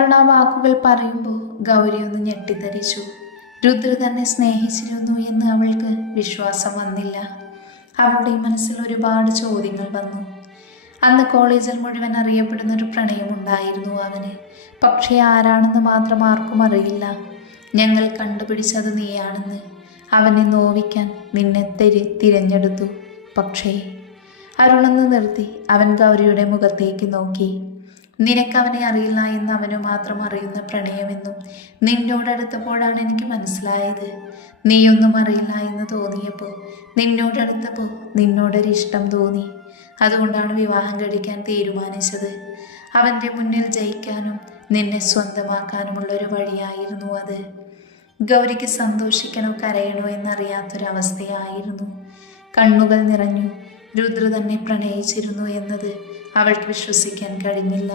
അരുൺ ആ വാക്കുകൾ പറയുമ്പോൾ ഗൗരി ഒന്ന് ഞെട്ടിത്തരിച്ചു രുദ്ര തന്നെ സ്നേഹിച്ചിരുന്നു എന്ന് അവൾക്ക് വിശ്വാസം വന്നില്ല. അവളുടെ മനസ്സിൽ ഒരുപാട് ചോദ്യങ്ങൾ വന്നു. അന്ന് കോളേജിൽ മുഴുവൻ അറിയപ്പെടുന്ന ഒരു പ്രണയമുണ്ടായിരുന്നു അവന്. പക്ഷേ ആരാണെന്ന് മാത്രം ആർക്കും അറിയില്ല. ഞങ്ങൾ കണ്ടുപിടിച്ചത് നീയാണെന്ന് അവനെ നോവിക്കാൻ നിന്നെ തെരി തിരഞ്ഞെടുത്തു. പക്ഷേ അരുണെന്ന് നിർത്തി അവൻ ഗൗരിയുടെ മുഖത്തേക്ക് നോക്കി. നിനക്ക് അവനെ അറിയില്ല എന്ന് അവന് മാത്രം അറിയുന്ന പ്രണയമെന്നും നിന്നോടടുത്തപ്പോഴാണ് എനിക്ക് മനസ്സിലായത്. നീയൊന്നും അറിയില്ല എന്ന് തോന്നിയപ്പോൾ നിന്നോടടുത്തപ്പോൾ നിന്നോടൊരിഷ്ടം തോന്നി. അതുകൊണ്ടാണ് വിവാഹം കഴിക്കാൻ തീരുമാനിച്ചത്. അവന്റെ മുന്നിൽ ജയിക്കാനും നിന്നെ സ്വന്തമാക്കാനുമുള്ള ഒരു വഴിയായിരുന്നു അത്. ഗൗരിക്ക് സന്തോഷിക്കണോ കരയണോ എന്നറിയാത്തൊരവസ്ഥയായിരുന്നു. കണ്ണുകൾ നിറഞ്ഞു. രുദ്ര തന്നെ പ്രണയിച്ചിരുന്നു എന്നത് അവൾക്ക് വിശ്വസിക്കാൻ കഴിഞ്ഞില്ല.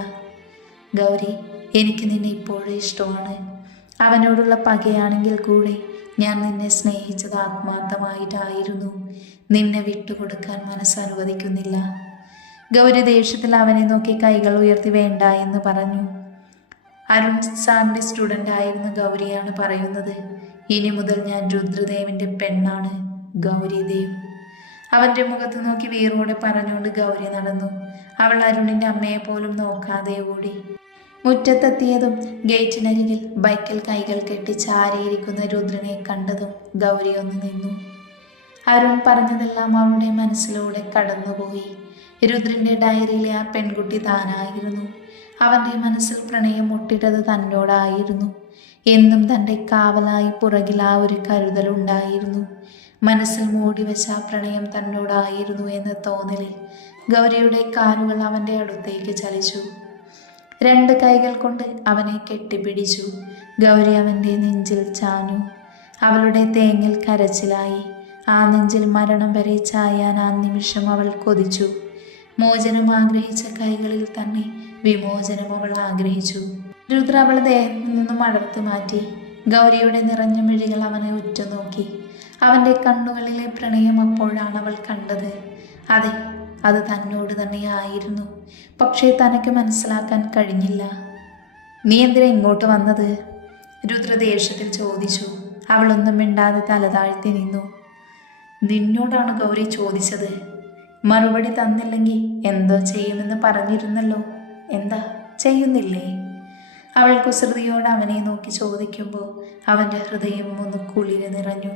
ഗൗരി എനിക്ക് നിന്നെ ഇപ്പോഴും ഇഷ്ടമാണ്. അവനോടുള്ള പകയാണെങ്കിൽ കൂടി ഞാൻ നിന്നെ സ്നേഹിച്ചത് ആത്മാർത്ഥമായിട്ടായിരുന്നു. നിന്നെ വിട്ടുകൊടുക്കാൻ മനസ്സനുവദിക്കുന്നില്ല ഗൗരി ദേഷ്യത്തിൽ അവനെ നോക്കി കൈകൾ ഉയർത്തി വേണ്ട എന്ന് പറഞ്ഞു. അരുൺ സാറിന്റെ സ്റ്റുഡന്റ് ആയിരുന്ന ഗൗരിയാണ് പറയുന്നത്. ഇനി മുതൽ ഞാൻ രുദ്രദേവിന്റെ പെണ്ണാണ്. ഗൗരിദേവ്. അവന്റെ മുഖത്ത് നോക്കി വീറോടെ പറഞ്ഞുകൊണ്ട് ഗൗരി നടന്നു. അവൾ അരുണിന്റെ അമ്മയെ പോലും നോക്കാതെ ഓടി. മുറ്റത്തെത്തിയതും ഗേറ്റിനരികിൽ ബൈക്കിൽ കൈകൾ കെട്ടി ചാരിയിരിക്കുന്ന രുദ്രനെ കണ്ടതും ഗൗരി ഒന്ന് നിന്നു. അരുൺ പറഞ്ഞതെല്ലാം അവളുടെ മനസ്സിലൂടെ കടന്നുപോയി. രുദ്രന്റെ ഡയറിയിലെ ആ പെൺകുട്ടി താനായിരുന്നു. അവന്റെ മനസ്സിൽ പ്രണയം മുട്ടിട്ടത് തന്നോടായിരുന്നു. എന്നും തന്റെ കാവലായി പുറകിൽ ആ ഒരു കരുതലുണ്ടായിരുന്നു. മനസ്സിൽ മൂടിവെച്ച പ്രണയം തന്നോടായിരുന്നു എന്ന തോന്നലിൽ ഗൗരിയുടെ കാലുകൾ അവന്റെ അടുത്തേക്ക് ചലിച്ചു. രണ്ട് കൈകൾ കൊണ്ട് അവനെ കെട്ടിപ്പിടിച്ചു. ഗൗരി അവന്റെ നെഞ്ചിൽ ചാഞ്ഞു. അവളുടെ തേങ്ങിൽ കരച്ചിലായി. ആ നെഞ്ചിൽ മരണം വരെ ചായാൻ ആ നിമിഷം അവൾ കൊതിച്ചു. മോചനം ആഗ്രഹിച്ച കൈകളിൽ തന്നെ വിമോചനം അവൾ ആഗ്രഹിച്ചു. രുദ്ര അവൾ ദേഹത്തിൽ നിന്നും അടർത്തു മാറ്റി. ഗൗരിയുടെ നിറഞ്ഞ മിഴികൾ അവനെ ഉറ്റുനോക്കി. അവന്റെ കണ്ണുകളിലെ പ്രണയം അപ്പോഴാണ് അവൾ കണ്ടത്. അതെ അത് തന്നോട് തന്നെയായിരുന്നു. പക്ഷേ തനിക്ക് മനസ്സിലാക്കാൻ കഴിഞ്ഞില്ല. നീ എന്തിനാ ഇങ്ങോട്ട് വന്നത്? രുദ്ര ദേഷ്യത്തിൽ ചോദിച്ചു. അവളൊന്നും മിണ്ടാതെ തലതാഴ്ത്തി നിന്നു. നിന്നോടാണ് ഗൗരി ചോദിച്ചത്. മറുപടി തന്നില്ലെങ്കിൽ എന്തോ ചെയ്യുമെന്ന് പറഞ്ഞിരുന്നല്ലോ. എന്താ? ചെയ്യുന്നില്ലേ? അവൾ കുസൃതിയോട് അവനെ നോക്കി ചോദിക്കുമ്പോൾ അവന്റെ ഹൃദയം ഒന്ന് കുളിര് നിറഞ്ഞു.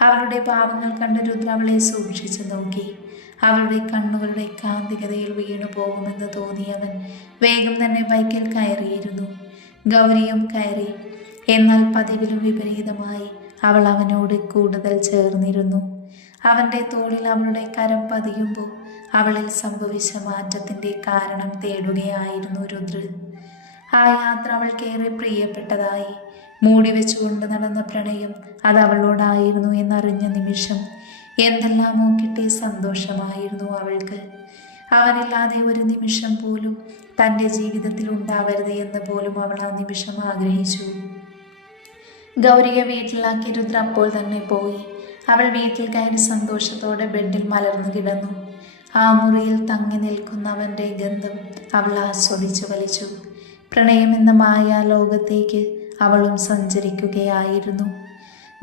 അവളുടെ പാവങ്ങൾ കണ്ട് രുദ്ര അവളെ സൂക്ഷിച്ചു നോക്കി. അവളുടെ കണ്ണുകളുടെ കാന്തികതയിൽ വീണു പോകുമെന്ന് തോന്നിയവൻ വേഗം തന്നെ ബൈക്കിൽ കയറിയിരുന്നു. ഗൗരിയും കയറി. എന്നാൽ പതിവിലും വിപരീതമായി അവൾ അവനോട് കൂടുതൽ ചേർന്നിരുന്നു. അവന്റെ തോളിൽ അവളുടെ കരം പതിയുമ്പോൾ അവളിൽ സംഭവിച്ച മാറ്റത്തിന്റെ കാരണം തേടുകയായിരുന്നു രുദ്ര. ആ യാത്ര അവൾക്കേറെ പ്രിയപ്പെട്ടതായി. മൂടി വെച്ചുകൊണ്ട് നടന്ന പ്രണയം അത് അവളോടായിരുന്നു എന്നറിഞ്ഞ നിമിഷം എന്തെല്ലാമോ കിട്ടിയ സന്തോഷമായിരുന്നു അവൾക്ക്. അവനില്ലാതെ ഒരു നിമിഷം പോലും തന്റെ ജീവിതത്തിൽ ഉണ്ടാവരുത് എന്ന് പോലും അവൾ ആ നിമിഷം ആഗ്രഹിച്ചു. ഗൗരിയെ വീട്ടിലാക്കി രുദ്ര അപ്പോൾ തന്നെ പോയി. അവൾ വീട്ടിൽ കയറി സന്തോഷത്തോടെ ബെഡിൽ മലർന്നു കിടന്നു. ആ മുറിയിൽ തങ്ങി നിൽക്കുന്നവന്റെ ഗന്ധം അവൾ ആസ്വദിച്ചു വലിച്ചു. പ്രണയമെന്ന മായാ ലോകത്തേക്ക് അവളും സഞ്ചരിക്കുകയായിരുന്നു.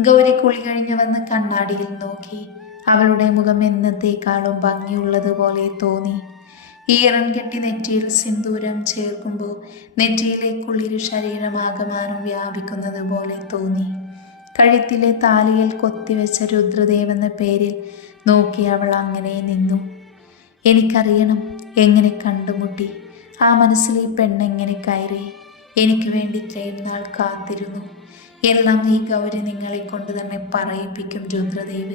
ഗൗരി കുളി കഴിഞ്ഞ് വന്ന് കണ്ണാടിയിൽ നോക്കി. അവളുടെ മുഖം എന്നത്തേക്കാളും ഭംഗിയുള്ളതുപോലെ തോന്നി. ഈറൻ കെട്ടി നെറ്റിയിൽ സിന്ദൂരം ചേർക്കുമ്പോൾ നെറ്റിയിലെ കുളിര് ശരീരമാകമാനം വ്യാപിക്കുന്നത് പോലെ തോന്നി. കഴുത്തിലെ താലിയിൽ കൊത്തിവെച്ച രുദ്രദേവെന്ന പേരിൽ നോക്കി അവൾ അങ്ങനെ നിന്നു. എനിക്കറിയണം എങ്ങനെ കണ്ടുമുട്ടി? ആ മനസ്സിലെ പെണ്ണെങ്ങനെ കയറി? എനിക്ക് വേണ്ടി ഇത്രയും നാൾ കാത്തിരുന്നു. എല്ലാം നീ ഗൗരി നിങ്ങളെ കൊണ്ട് തന്നെ പറയിപ്പിക്കും രുദ്രദേവ്.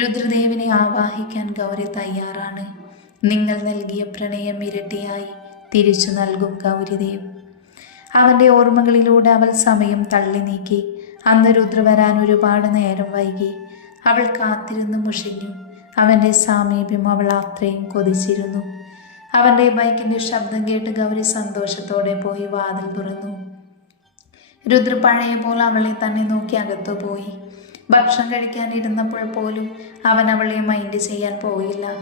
രുദ്രദേവിനെ ആവാഹിക്കാൻ ഗൗരി തയ്യാറാണ്. നിങ്ങൾ നൽകിയ പ്രണയം ഇരട്ടിയായി തിരിച്ചു നൽകും ഗൗരിദേവ്. അവന്റെ ഓർമ്മകളിലൂടെ അവൾ സമയം തള്ളി നീക്കി. അന്ന് രുദ്ര വരാൻ ഒരുപാട് നേരം വൈകി. അവൾ കാത്തിരുന്ന് മുഷിഞ്ഞു. അവന്റെ സാമീപ്യം അവൾ അത്രയും കൊതിച്ചിരുന്നു. അവന്റെ ബൈക്കിന്റെ ശബ്ദം കേട്ട് ഗൗരി സന്തോഷത്തോടെ പോയി വാതിൽ തുറന്നു. രുദ്ര പഴയ പോലെ അവളെ തന്നെ നോക്കി അകത്തു പോയി. ഭക്ഷണം കഴിക്കാനിരുന്നപ്പോൾ പോലും അവൻ അവളെ മൈൻഡ് ചെയ്യാൻ പോയില്ല.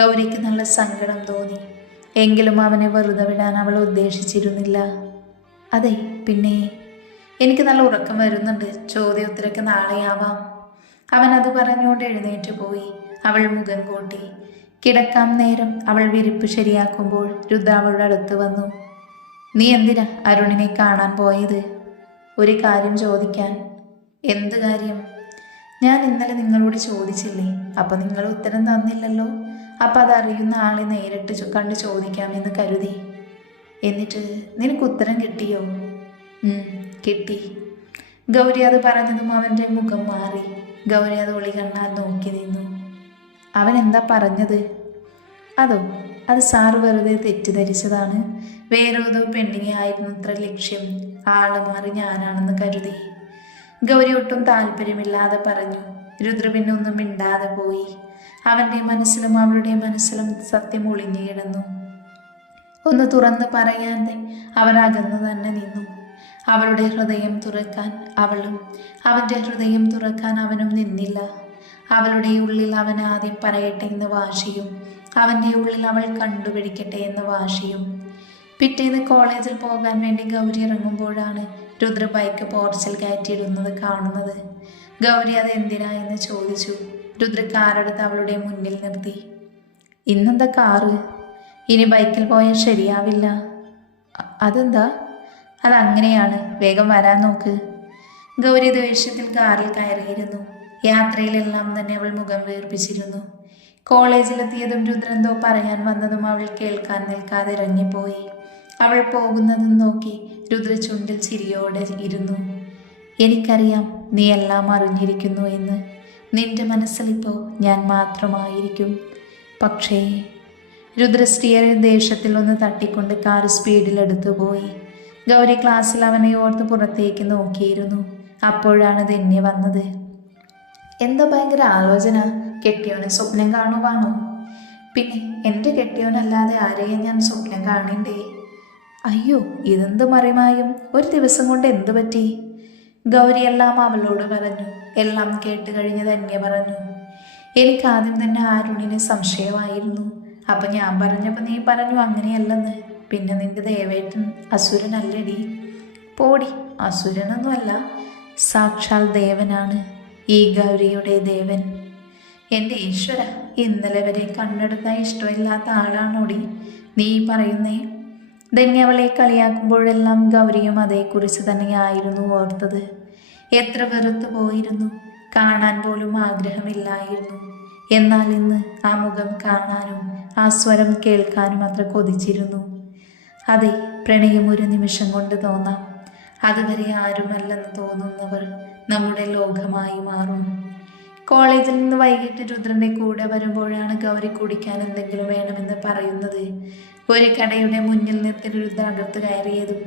ഗൗരിക്ക് നല്ല സങ്കടം തോന്നി. എങ്കിലും അവനെ വെറുതെ വിടാൻ അവൾ ഉദ്ദേശിച്ചിരുന്നില്ല. അതെ പിന്നെ? എനിക്ക് നല്ല ഉറക്കം വരുന്നുണ്ട്. ചോദ്യോത്തരക്ക് നാളെയാവാം. അവൻ അത് പറഞ്ഞുകൊണ്ട് എഴുന്നേറ്റ് പോയി. അവൾ മുഖം കൂട്ടി. കിടക്കാം നേരം അവൾ വിരിപ്പ് ശരിയാക്കുമ്പോൾ രുദ്ര അവളുടെ അടുത്ത് വന്നു. നീ എന്തിനാ അരുണിനെ കാണാൻ പോയത്? ഒരു കാര്യം ചോദിക്കാൻ. എന്ത് കാര്യം? ഞാൻ ഇന്നലെ നിങ്ങളോട് ചോദിച്ചില്ലേ അപ്പം നിങ്ങൾ ഉത്തരം തന്നില്ലല്ലോ. അപ്പം അതറിയുന്ന ആളെ നേരിട്ട് കണ്ട് ചോദിക്കാമെന്ന് കരുതി. എന്നിട്ട് നിനക്ക് ഉത്തരം കിട്ടിയോ കിട്ടി. ഗൗരി അത് പറഞ്ഞതും അവന്റെ മുഖം മാറി. ഗൗരി അത് ഒളി കണ്ണാൽ നോക്കി നിന്നു. അവൻ എന്താ പറഞ്ഞത്? അതോ അത് സാർ വെറുതെ തെറ്റിദ്ധരിച്ചതാണ്? വേറേതോ പെണ്ണിനെ ആയിരുന്നു അത്ര ലക്ഷ്യം. ആൾ മാറി ഞാനാണെന്ന് കരുതി. ഗൗരി ഒട്ടും താല്പര്യമില്ലാതെ പറഞ്ഞു. രുദ്ര പിന്നെ ഒന്നും മിണ്ടാതെ പോയി. അവന്റെ മനസ്സിലും അവളുടെ മനസ്സിലും സത്യം ഒളിഞ്ഞു കിടന്നു. ഒന്ന് തുറന്ന് പറയാതെ അവർ അകന്നു തന്നെ നിന്നു. അവളുടെ ഹൃദയം തുറക്കാൻ അവളും അവന്റെ ഹൃദയം തുറക്കാൻ അവനും നിന്നില്ല. അവളുടെ ഉള്ളിൽ അവൻ ആദ്യം പറയട്ടെ എന്ന് വാശിയും അവന്റെ ഉള്ളിൽ അവൾ കണ്ടുപിടിക്കട്ടെ എന്ന് വാശിയും. പിറ്റേന്ന് കോളേജിൽ പോകാൻ വേണ്ടി ഗൗരി ഇറങ്ങുമ്പോഴാണ് രുദ്ര ബൈക്ക് പോർച്ചിൽ കയറ്റിയിടുന്നത് കാണുന്നത്. ഗൗരി അത് എന്തിനാ എന്ന് ചോദിച്ചു. രുദ്ര കാറെടുത്ത് അവളുടെ മുന്നിൽ നിർത്തി. ഇന്നെന്താ കാറ് ഇനി ബൈക്കിൽ പോയാൽ ശരിയാവില്ല. അതെന്താ? അതങ്ങനെയാണ്. വേഗം വരാൻ നോക്ക്. ഗൗരി ദേഷ്യത്തിൽ കാറിൽ കയറിയിരുന്നു. യാത്രയിലെല്ലാം തന്നെ അവൾ മുഖം വീർപ്പിച്ചിരുന്നു. കോളേജിലെത്തിയതും രുദ്രന്തോ പറയാൻ വന്നതും അവൾ കേൾക്കാൻ നിൽക്കാതെ ഇറങ്ങിപ്പോയി. അവൾ പോകുന്നതും നോക്കി രുദ്ര ചുണ്ടിൽ ചിരിയോടെ ഇരുന്നു. എനിക്കറിയാം നീ എല്ലാം അറിഞ്ഞിരിക്കുന്നു എന്ന്. നിന്റെ മനസ്സിലിപ്പോൾ ഞാൻ മാത്രമായിരിക്കും. പക്ഷേ രുദ്ര സ്റ്റിയറിൽ ദേഷ്യത്തിൽ ഒന്ന് തട്ടിക്കൊണ്ട് കാർ സ്പീഡിലെടുത്തു പോയി. ഗൗരി ക്ലാസ്സിൽ അവനെ ഓർത്ത് പുറത്തേക്ക് നോക്കിയിരുന്നു. അപ്പോഴാണ് ധന്യ വന്നത്. എന്താ ഭയങ്കര ആലോചന? കെട്ടിയവനെ സ്വപ്നം കാണുവാണോ പിന്നെ എന്റെ കെട്ടിയവനല്ലാതെ ആരെയും ഞാൻ സ്വപ്നം കാണണ്ടേ? അയ്യോ ഇതെന്ത് മറിമായും? ഒരു ദിവസം കൊണ്ട് എന്തു പറ്റി? ഗൗരി എല്ലാം അവളോട് പറഞ്ഞു. എല്ലാം കേട്ട് കഴിഞ്ഞ് തന്നെ പറഞ്ഞു. എനിക്ക് ആദ്യം തന്നെ ആരുണിന് സംശയമായിരുന്നു. അപ്പൊ ഞാൻ പറഞ്ഞപ്പോൾ നീ പറഞ്ഞു അങ്ങനെയല്ലെന്ന്. പിന്നെ നിന്റെ ദേവേട്ടൻ അസുരനല്ലടി. പോടി അസുരനൊന്നുമല്ല. സാക്ഷാൽ ദേവനാണ്. ഈ ഗൗരിയുടെ ദേവൻ. എന്റെ ഈശ്വര ഇന്നലെ വരെ കണ്ണെടുത്താൻ ഇഷ്ടമില്ലാത്ത ആളാണോടി? നീ പറയുന്നേ. ധന്യ അവളെ കളിയാക്കുമ്പോഴെല്ലാം ഗൗരിയും അതേക്കുറിച്ച് തന്നെയായിരുന്നു ഓർത്തത്. എത്ര വെറുത്തു പോയിരുന്നു. കാണാൻ പോലും ആഗ്രഹമില്ലായിരുന്നു. എന്നാൽ ഇന്ന് ആ മുഖം കാണാനും ആ സ്വരം കേൾക്കാനും അത്ര കൊതിച്ചിരുന്നു. അതെ പ്രണയം ഒരു നിമിഷം കൊണ്ട് തോന്നാം. അതുവരെ ആരുമല്ലെന്ന് തോന്നുന്നവർ നമ്മുടെ ലോകമായി മാറും. കോളേജിൽ നിന്ന് വൈകിട്ട് രുദ്രന്റെ കൂടെ വരുമ്പോഴാണ് ഗൗരി കുടിക്കാൻ എന്തെങ്കിലും വേണമെന്ന് പറയുന്നത്. ഒരു കടയുടെ മുന്നിൽ നിർത്തി രുദ്ര അകത്ത് കയറിയതും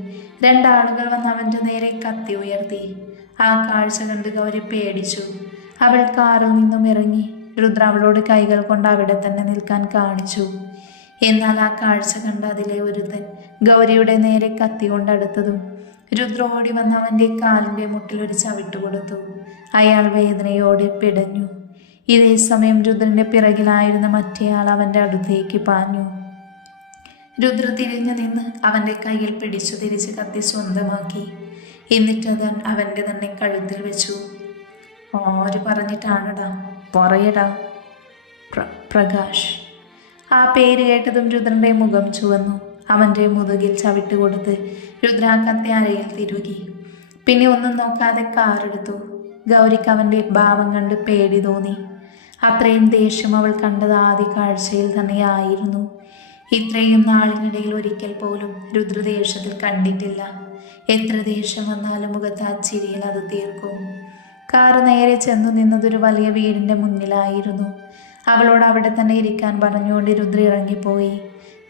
രണ്ടാളുകൾ വന്ന് അവന്റെ നേരെ കത്തി ഉയർത്തി. ആ കാഴ്ച കണ്ട് ഗൗരി പേടിച്ചു. അവൾ കാറിൽ നിന്നും ഇറങ്ങി രുദ്ര അവളോട് കൈകൾ കൊണ്ട് അവിടെ തന്നെ നിൽക്കാൻ കാണിച്ചു. എന്നാൽ ആ കാഴ്ച കണ്ട അതിലെ ഒരുത്തൻ ഗൗരിയുടെ നേരെ കത്തി കൊണ്ടടുത്തതും രുദ്ര ഓടി വന്ന് അവന്റെ കാലിന്റെ മുട്ടിലൊരു ചവിട്ട് കൊടുത്തു. അയാൾ വേദനയോടെ പിടഞ്ഞു. ഇതേ സമയം രുദ്രന്റെ പിറകിലായിരുന്ന മറ്റേയാൾ അവന്റെ അടുത്തേക്ക് പാഞ്ഞു. രുദ്ര തിരിഞ്ഞു നിന്ന് അവന്റെ കയ്യിൽ പിടിച്ചു തിരിച്ച് കത്തി സ്വന്തമാക്കി. എന്നിട്ടത് അവന്റെ തന്നെ കഴുത്തിൽ വെച്ചു. ആര് പറഞ്ഞിട്ടാണടാ? പറയടാ പ്രകാശ്. ആ പേര് കേട്ടതും രുദ്രന്റെ മുഖം ചുവന്നു. അവന്റെ മുതുകിൽ ചവിട്ട് കൊടുത്ത് രുദ്ര ആ കത്തി അരയിൽ തിരുകി. പിന്നെ ഒന്നും നോക്കാതെ കാറെടുത്തു ഗൗരിക്ക് അവന്റെ ഭാവം കണ്ട് പേടി തോന്നി. അത്രയും ദേഷ്യം അവൾ കണ്ടത് ആദ്യ കാഴ്ചയിൽ തന്നെയായിരുന്നു. ഇത്രയും നാളിനിടയിൽ ഒരിക്കൽ പോലും രുദ്ര ദേഷ്യത്തിൽ കണ്ടിട്ടില്ല. എത്ര ദേഷ്യം വന്നാലും മുഖത്ത് ആ ചിരിയിൽ അത് തീർക്കും. കാറ് നേരെ ചെന്നു നിന്നതൊരു വലിയ വീടിന്റെ മുന്നിലായിരുന്നു. അവളോട് അവിടെ തന്നെ ഇരിക്കാൻ പറഞ്ഞുകൊണ്ട് രുദ്ര ഇറങ്ങിപ്പോയി.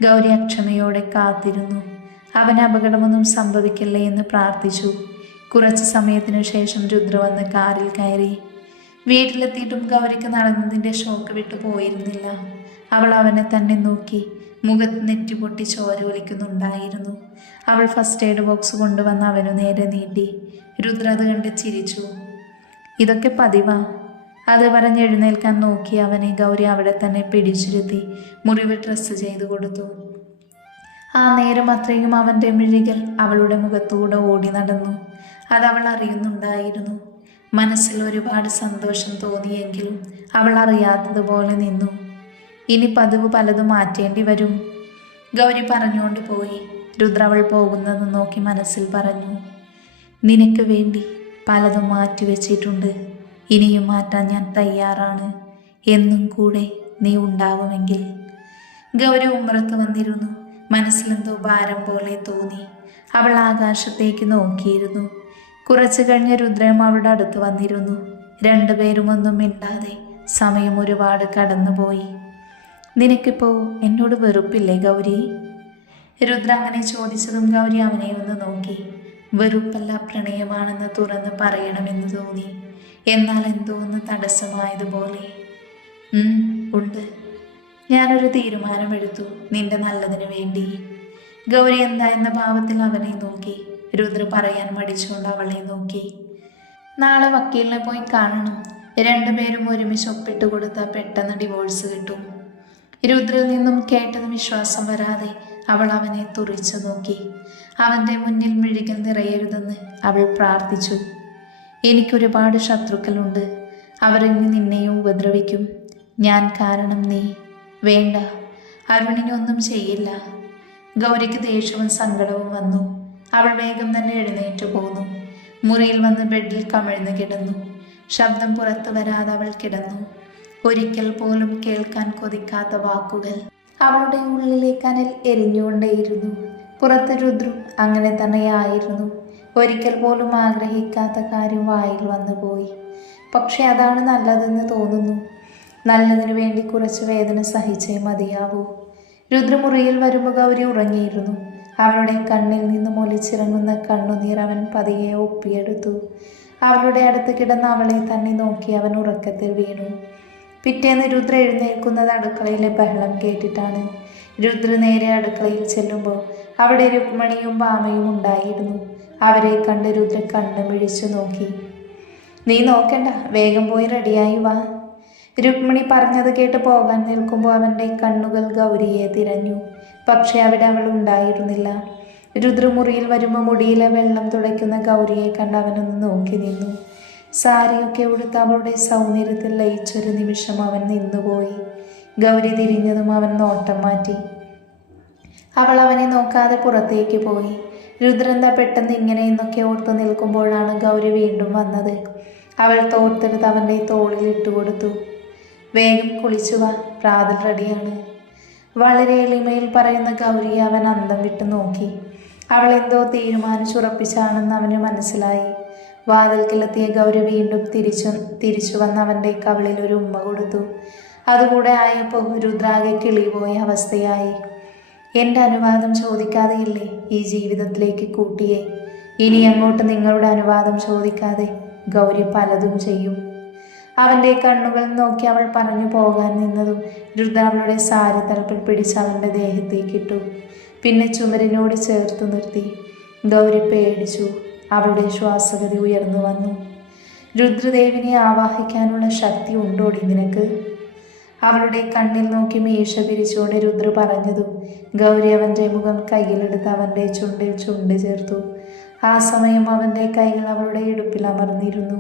ഗൗരി അക്ഷമയോടെ കാത്തിരുന്നു. അവന് അപകടമൊന്നും സംഭവിക്കില്ലേ എന്ന് പ്രാർത്ഥിച്ചു. കുറച്ച് സമയത്തിനു ശേഷം രുദ്ര വന്ന് കാറിൽ കയറി. വീട്ടിലെത്തിയിട്ടും ഗൗരിക്ക് നടന്നതിന്റെ ഷോക്ക് വിട്ടു പോയിരുന്നില്ല. അവൾ അവനെ തന്നെ നോക്കി മുഖത്ത് നെറ്റിപൊട്ടി ചോര ഒലിക്കുന്നുണ്ടായിരുന്നു. അവൾ ഫസ്റ്റ് എയ്ഡ് ബോക്സ് കൊണ്ടുവന്ന് അവനു നേരെ നീട്ടി. രുദ്ര അത് കണ്ട് ചിരിച്ചു. ഇതൊക്കെ പതിവാ. അത് പറഞ്ഞ് എഴുന്നേൽക്കാൻ നോക്കി അവനെ ഗൗരി അവിടെ തന്നെ പിടിച്ചിരുത്തി മുറിവ് ഡ്രസ്സ് ചെയ്തു കൊടുത്തു. ആ നേരം അത്രയും അവന്റെ മിഴികൾ അവളുടെ മുഖത്തൂടെ ഓടി നടന്നു. അതവൾ അറിയുന്നുണ്ടായിരുന്നു. മനസ്സിൽ ഒരുപാട് സന്തോഷം തോന്നിയെങ്കിലും അവൾ അറിയാത്തതുപോലെ നിന്നു. ഇനി പതിവ് പലതും മാറ്റേണ്ടി വരും. ഗൗരി പറഞ്ഞുകൊണ്ട് പോയി. രുദ്രവൾ പോകുന്നത് നോക്കി മനസ്സിൽ പറഞ്ഞു നിനക്ക് വേണ്ടി പലതും മാറ്റിവെച്ചിട്ടുണ്ട് ഇനിയും മാറ്റാൻ ഞാൻ തയ്യാറാണ്. എന്നും കൂടെ നീ ഉണ്ടാവുമെങ്കിൽ. ഗൗരി ഉമ്മറത്ത് വന്നിരുന്നു. മനസ്സിലെന്തോ ഭാരം പോലെ തോന്നി. അവൾ ആകാശത്തേക്ക് നോക്കിയിരുന്നു. കുറച്ചു കഴിഞ്ഞ രുദ്രം അവളുടെ അടുത്ത് വന്നിരുന്നു. രണ്ടുപേരും ഒന്നും മിണ്ടാതെ സമയം ഒരുപാട് കടന്നുപോയി. നിനക്കിപ്പോ എന്നോട് വെറുപ്പില്ലേ ഗൗരി? രുദ്ര അങ്ങനെ ചോദിച്ചതും ഗൗരി അവനെ ഒന്ന് നോക്കി. വെറുപ്പല്ല പ്രണയമാണെന്ന് തുറന്ന് പറയണമെന്ന് തോന്നി. എന്നാൽ എന്തോ ഒന്ന് തടസ്സമായതുപോലെ. "ഉം, ഉണ്ട്. ഞാനൊരു തീരുമാനമെടുത്തു നിന്റെ നല്ലതിനു വേണ്ടി. ഗൗരി എന്താ എന്ന ഭാവത്തിൽ അവനെ നോക്കി. രുദ്ര പറയാൻ മടിച്ചുകൊണ്ട് അവളെ നോക്കി. നാളെ വക്കീലിനെ പോയി കാണണം. രണ്ടുപേരും ഒരുമിച്ച് ഒപ്പിട്ട് കൊടുത്താൽ പെട്ടെന്ന് ഡിവോഴ്സ് കിട്ടും. രുദ്രിൽ നിന്നും കേട്ടത് വിശ്വാസം വരാതെ അവൾ അവനെ തുറിച്ചു നോക്കി. അവന്റെ മുന്നിൽ മിഴികൾ നിറയരുതെന്ന് അവൾ പ്രാർത്ഥിച്ചു. എനിക്കൊരുപാട് ശത്രുക്കളുണ്ട്. അവരിനി നിന്നെയും ഉപദ്രവിക്കും. ഞാൻ കാരണം നീ. വേണ്ട. അരുണിനൊന്നും ചെയ്യില്ല. ഗൗരിക്ക് ദേഷ്യവും സങ്കടവും വന്നു. അവൾ വേഗം തന്നെ എഴുന്നേറ്റ് പോന്നു. മുറിയിൽ വന്ന് ബെഡിൽ കമിഴ്ന്ന് കിടന്നു. ശബ്ദം പുറത്തു വരാതെ അവൾ കിടന്നു. ഒരിക്കൽ പോലും കേൾക്കാൻ കൊതിക്കാത്ത വാക്കുകൾ. അവളുടെ ഉള്ളിലെ കനൽ എരിഞ്ഞുകൊണ്ടേയിരുന്നു. പുറത്ത് രുദ്രും അങ്ങനെ തന്നെയായിരുന്നു ഒരിക്കൽ പോലും ആഗ്രഹിക്കാത്ത കാര്യം വായിൽ വന്നുപോയി പക്ഷേ അതാണ് നല്ലതെന്ന് തോന്നുന്നു. നല്ലതിനു വേണ്ടി കുറച്ച് വേദന സഹിച്ചേ മതിയാവൂ. രുദ്രമുറിയിൽ വരുമ്പോൾ ഗൗരി ഉറങ്ങിയിരുന്നു. അവളുടെ കണ്ണിൽ നിന്ന് ഒലിച്ചിറങ്ങുന്ന കണ്ണുനീർ അവൻ പതിയെ ഒപ്പിയെടുത്തു. അവളുടെ അടുത്ത് കിടന്ന അവളെ തന്നെ നോക്കി അവൻ ഉറക്കത്തിൽ വീണു. പിറ്റേന്ന് രുദ്ര എഴുന്നേൽക്കുന്നത് അടുക്കളയിലെ ബഹളം കേട്ടിട്ടാണ്. രുദ്ര നേരെ അടുക്കളയിൽ ചെല്ലുമ്പോൾ അവിടെ രുക്മണിയും ബാമയും ഉണ്ടായിരുന്നു. അവരെ കണ്ട് രുദ്ര കണ്ണു മിഴിച്ചു നോക്കി. നീ നോക്കണ്ട വേഗം പോയി റെഡിയായി വാ. രുക്മിണി പറഞ്ഞത് കേട്ട് പോകാൻ നിൽക്കുമ്പോൾ അവന്റെ കണ്ണുകൾ ഗൗരിയെ തിരഞ്ഞു. പക്ഷെ അവിടെ അവൾ ഉണ്ടായിരുന്നില്ല. രുദ്രമുറിയിൽ വരുമ്പോൾ മുടിയിലെ വെള്ളം തുടയ്ക്കുന്ന ഗൗരിയെ കണ്ട് അവനൊന്ന് നോക്കി നിന്നു. സാരിയൊക്കെ ഉടുത്ത് അവളുടെ സൗന്ദര്യത്തിൽ ലയിച്ചൊരു നിമിഷം അവൻ നിന്നുപോയി. ഗൗരി തിരിഞ്ഞതും അവൻ നോട്ടം മാറ്റി. അവൾ അവനെ നോക്കാതെ പുറത്തേക്ക് പോയി. രുദ്രന്ത പെട്ടെന്ന് ഇങ്ങനെ എന്നൊക്കെ ഓർത്ത് നിൽക്കുമ്പോഴാണ് ഗൗരി വീണ്ടും വന്നത്. അവൾ തോർത്തെടുത്ത് അവന്റെ തോളിൽ ഇട്ടുകൊടുത്തു. വേഗം കുളിച്ചു വാ പ്രാതൽ റെഡിയാണ്. വളരെ എളിമയിൽ പറയുന്ന ഗൗരിയെ അവൻ അന്തം വിട്ട് നോക്കി. അവൾ എന്തോ തീരുമാനിച്ചുറപ്പിച്ചാണെന്ന് അവന് മനസ്സിലായി. വാതിൽക്കിലെത്തിയ ഗൗരി വീണ്ടും തിരിച്ചു തിരിച്ചു വന്ന് അവന്റെ കവിളിൽ ഒരു ഉമ്മ കൊടുത്തു. അതുകൂടെ ആയപ്പോൾ രുദ്രാകെ കിളിപോയ അവസ്ഥയായി. എന്റെ അനുവാദം ചോദിക്കാതെയില്ലേ ഈ ജീവിതത്തിലേക്ക് കൂട്ടിയേ? ഇനി അങ്ങോട്ട് നിങ്ങളുടെ അനുവാദം ചോദിക്കാതെ ഗൗരി പലതും ചെയ്യും. അവന്റെ കണ്ണുകൾ നോക്കി അവൾ പറഞ്ഞു പോകാൻ നിന്നതും രുദ്ര അവളുടെ സാരി തലപ്പിൽ പിടിച്ച് അവന്റെ ദേഹത്തേക്കിട്ടു പിന്നെ ചുമരിനോട് ചേർത്ത് നിർത്തി. ഗൗരി പേടിച്ചു. അവളുടെ ശ്വാസഗതി ഉയർന്നു വന്നു. രുദ്രദേവിനെ ആവാഹിക്കാനുള്ള ശക്തി ഉണ്ടോടി നിനക്ക്? അവളുടെ കണ്ണിൽ നോക്കി മീശ പിരിച്ചുകൊണ്ട് രുദ്ര പറഞ്ഞതും ഗൗരി അവന്റെ മുഖം കയ്യിലെടുത്ത് അവന്റെ ചുണ്ടിൽ ചുണ്ട് ചേർത്തു. ആ സമയം അവന്റെ കൈകൾ അവളുടെ ഇടുപ്പിൽ അമർന്നിരുന്നു.